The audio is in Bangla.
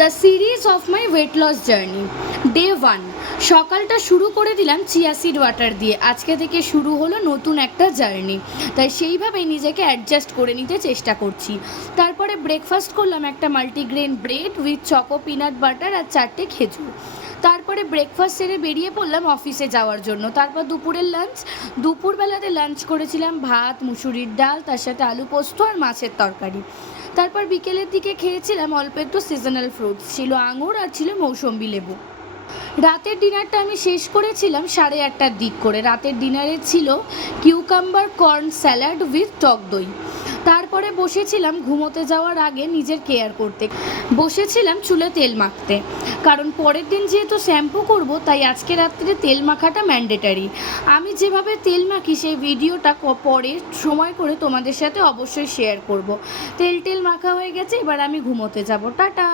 The series of my weight loss journey. Day 1, সকালটা শুরু করে দিলাম চিয়া সিড ওয়াটার দিয়ে। আজকে থেকে শুরু হলো নতুন একটা জার্নি, তাই সেইভাবেই নিজেকে অ্যাডজাস্ট করে নিতে চেষ্টা করছি। তারপরে ব্রেকফাস্ট করলাম একটা multigrain bread with choco peanut butter আর 4টে খেজুর। তারপরে ব্রেকফাস্ট সেরে বেরিয়ে পড়লাম অফিসে যাওয়ার জন্য। তারপর দুপুরের লাঞ্চ, দুপুরবেলাতে লাঞ্চ করেছিলাম ভাত, মুসুরির ডাল, তার সাথে আলু পোস্ত আর মাছের তরকারি। তারপর বিকেলের দিকে খেয়েছিলাম অল্প একটু সিজনাল ফ্রুটস, ছিল আঙুর আর ছিল মৌসম্বি লেবু। রাতের ডিনারটা আমি শেষ করেছিলাম 8:30টার দিক করে। রাতের ডিনারে ছিল কিউকাম্বার কর্ন স্যালাড উইথ টক দই। তারপরে বসেছিলাম ঘুমোতে যাওয়ার আগে নিজের কেয়ার করতে। বসেছিলাম চুলে তেল মাখতে, কারণ পরের দিন যেহেতু শ্যাম্পু করব, তাই আজকে রাত্রে তেল মাখাটা ম্যান্ডেটারি। আমি যেভাবে তেল মাখি সেই ভিডিওটা পরে সময় করে তোমাদের সাথে অবশ্যই শেয়ার করব। তেল মাখা হয়ে গেছে, এবার আমি ঘুমোতে যাব। টাটা।